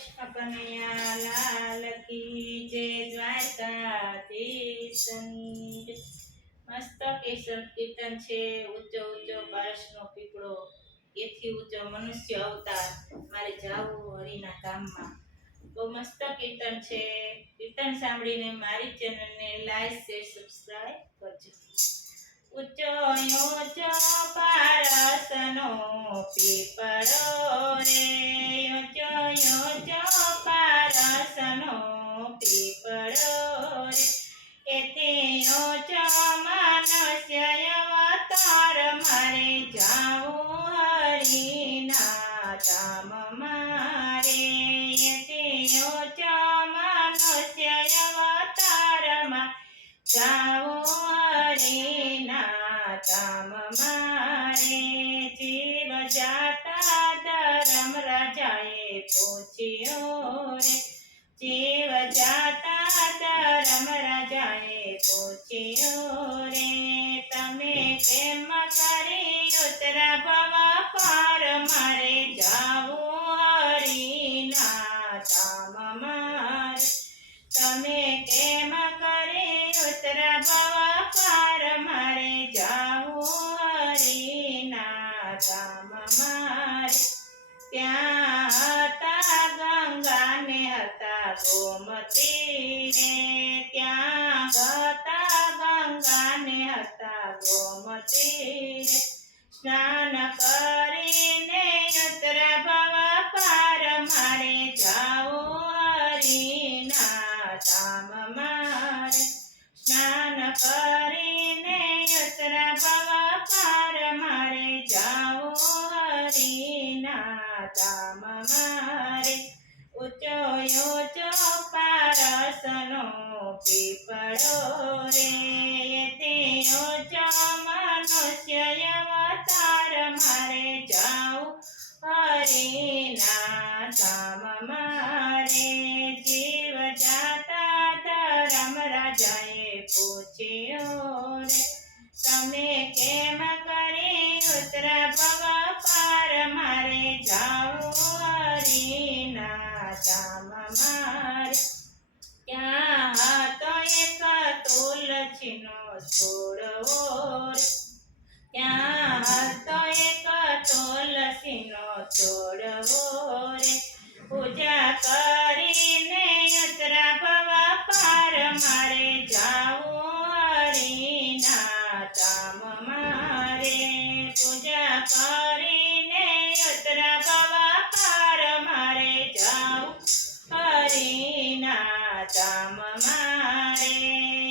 કૃષ્ણ કનૈયા લાલ કી જય દ્વારકાધીશની જય। મસ્ત કેસર કીર્તન છે। ઊંચો ઊંચો પારસનો પીપળો, એથી ઊંચો મનુષ્ય અવતાર, મારે જાવું હરિના કામમાં। બહુ મસ્ત કીર્તન છે। કીર્તન સાંભળીને મારી ચેનલને લાઈક શેર સબસ્ક્રાઇબ કરજો। ઊંચો ઊંચો પારસનો પીપળો રે, ઊંચો ઊંચો પારસનો પીપળો રે, એથી ઊંચો મનુષ્ય અવતાર, મારે જાવું હરિના ધામમાં રે, એથી ઊંચો મનુષ્ય અવતારમાં જાવું હરિના ધામમાં રે। જીવ જાતા ધર્મ રાજાએ પૂછ્યું રે, જીવ જાતા ધર્મ રાજાએ પૂછ્યું રે, તમે કેમ કરી ઉતરા ભવ પાર, મારે જાવું હરિના ધામમાં રે, તમે કેમ કરી ઉતરા ભવ પાર, મારે જાવું હરિના ધામમાં રે। ત્યાં હતા ગંગા ને હતા ગોમતી રે, ત્યાં હતા ગંગા ને હતા ગોમતી રે, સ્નાન કરીને ઉતરા ભવ પાર, મારે જાવું હરિના ધામમાં રે, સ્નાન કરીને ઉતરા ભવ પાર, મારે જાવું હરિના ધામમાં રે। ઊંચો ઊંચો પારસનો પીપળો રે, એથી ઊંચો મનુષ્ય અવતાર, મારે જાવું હરિના ધામમાં રે। જીવ જાતા ધર્મ રાજાએ પૂછ્યું રે, તમે કેમ કરી ઉતરા ભવ પાર, મારે જાવું હરિના ધામમાં રે। ત્યાં હતો એક તુલસીનો છોડવો રે, ત્યાં હતો એક તુલસીનો છોડવો રે, પૂજા કરીને ઉતરા ભવ પાર, મારે જાવું હરિના ધામમાં રે, પૂજા કરીને ઉતરા ભવ પાર, મારે જાવું હરિના ધામમાં રે।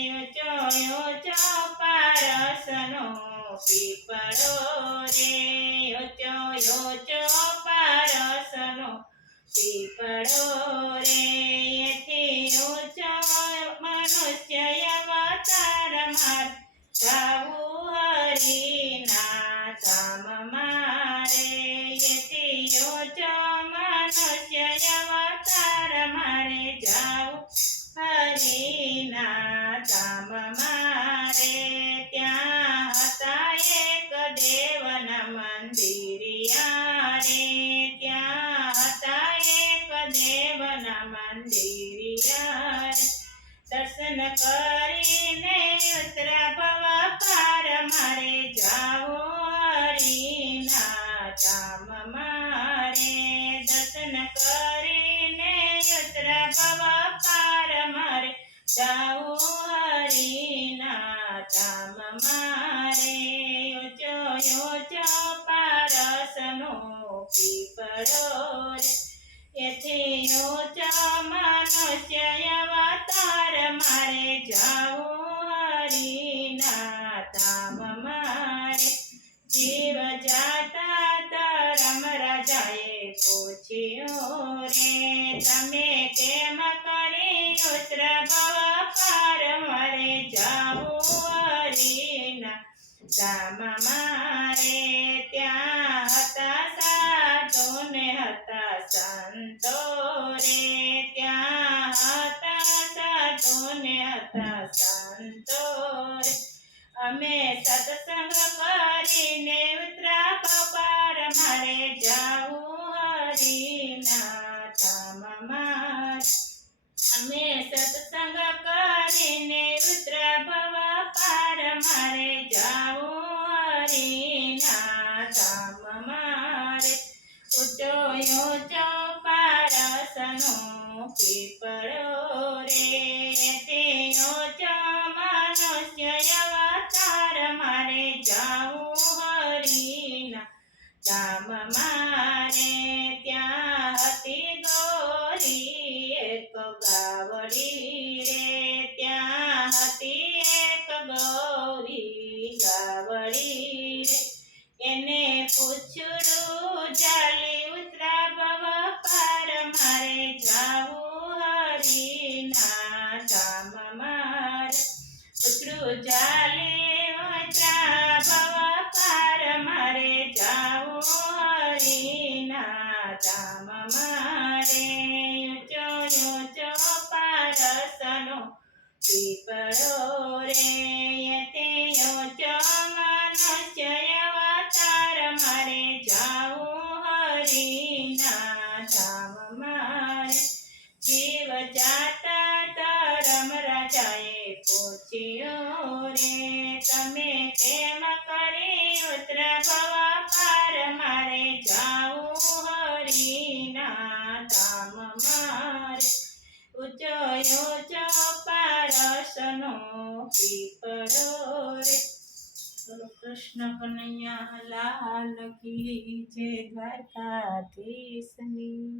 ઊંચો ઊંચો પારસનો પીપળો રે, ઊંચો ઊંચો પારસનો પીપળો રે, એથી ઊંચો મનુષ્ય અવતાર, મારે જાવું હરિના ધામમાં રે, એથી ઊંચો મનુષ્ય અવતાર, મારે જાવું હરિના ધામમાં રે। ત્યાં હતા એક દેવના મંદિરિયા રે, ત્યાં હતા એક દેવના મંદિરિયા રે, દર્શન કરીને ઉતરા ભવ પાર, મારે જાવું હરિના ધામમાં રે, દર્શન કરીને ઉતરા ભવ પાર, મારે જાવું હરિના ધામમાં રે। ઊંચો ઊંચો પારસનો પીપળો રે, એથી ઊંચો મનુષ્ય અવતાર, મારે જાવું હરિના ધામમાં રે। જીવ જાતા ધર્મ રાજાએ પૂછ્યું રે, તમે કેમ કરી ઉતરા ભવ પાર, મારે જાવું હરિના ધામમાં રે। ત્યાં હતા સાધુ ને હતા સંતો રે, ત્યાં હતા સાધુ ને હતા સંતો રે, અમે સત્સંગ કરીને ઉતરા ભવ પાર, મારે જાવું હરિના ધામમાં ઊંચો ઊંચો પારસનો પીપળો રે તે ઊંચો મનુષ્ય અવતાર મારે જાવું હરિના ધામ મારે ત્યાં હતી ગોરી એક ગાવડી રે ત્યાં હતી એક ગૌરી ગાવડી રે એને પૂછડું ચાલી ઉતરા ભવ પાર મારે જાવું હરિના ધામ મારે પૂછડું ચાલી ઉતરા ભવ પાર મારે જાવું હરિના ધામ મારે ઊંચો ઊંચો પારસનો પીપળો રે તે ઊંચો મનુષ્ય અવતાર મારે જાવું હરિના ધામ મારે જીવ જાતા ધર્મ રાજાએ પૂછ્યું રે તમે કેમ કરી ઉતર ભવ પાર મારે જાવું હરિના ધામ મારે ઊંચો ઊંચો પારસનો પીપળો રે બોલો કૃષ્ણ કનૈયા લાલ કી જય દ્વારકાધીશની